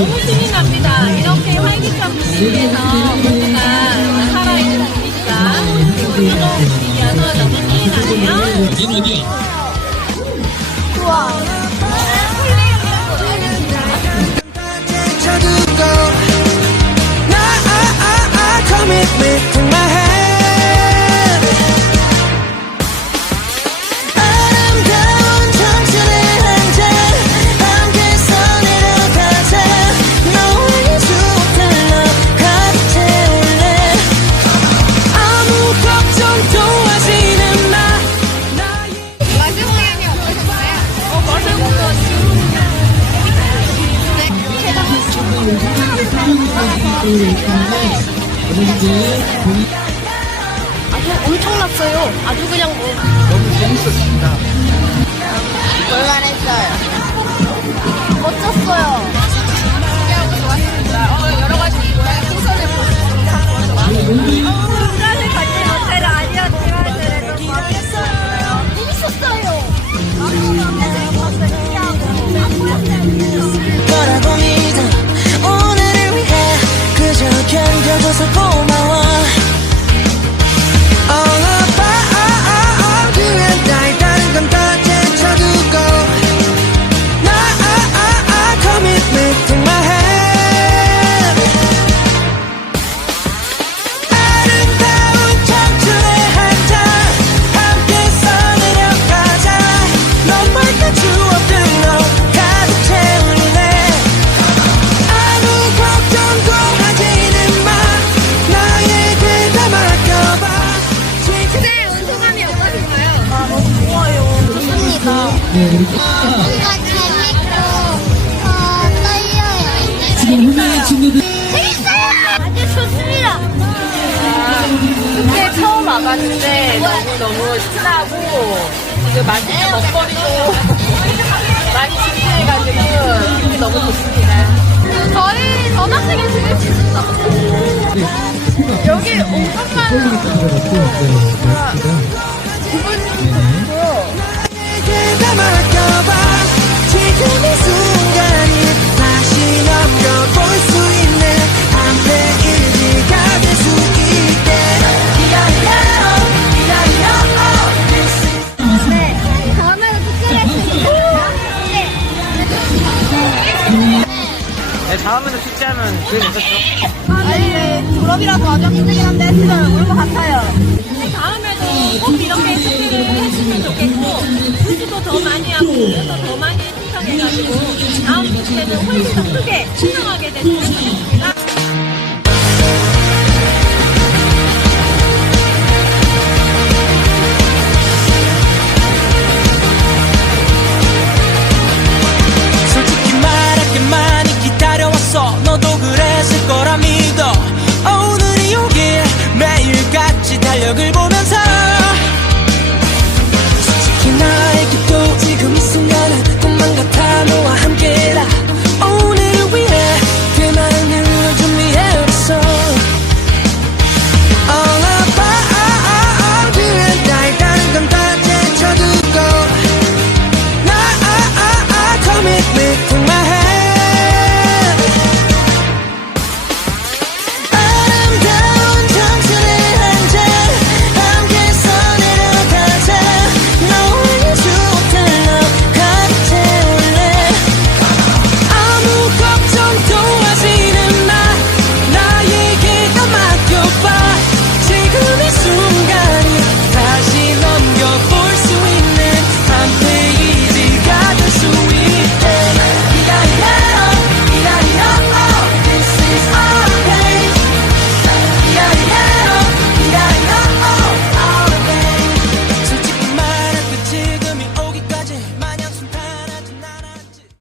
너무 신이 납니다. 이렇게 활기찬 분위기에서 모두가 살아있는 분위기가 유독 분위기여서 너무 신이 나네요. 여기는 어디 아주 엄청났어요. 아주 그냥 뭐. 너무 재밌었습니다. 곤란했어요. 멋졌어요. 지금 좋습니다. 그때 처음 와봤는데 너무너무 신나고 지금 맛있는 먹거리도 많이 준비해가지고 너무 좋습니다. 저희 전학생이 있었어. 여기 온 것만으로 다음에는 축제하면 기회 있었죠? 네, 졸업이라서 아주 힘들긴 한데 했으면 올것 같아요. 다음에도 꼭 이렇게 스피를 했으면 좋겠고 글씨도 더 많이 하고 글도 더 많이 신청해가지고 다음 축제는 훨씬 더 크게 신청하게 됐으면 좋겠습니다.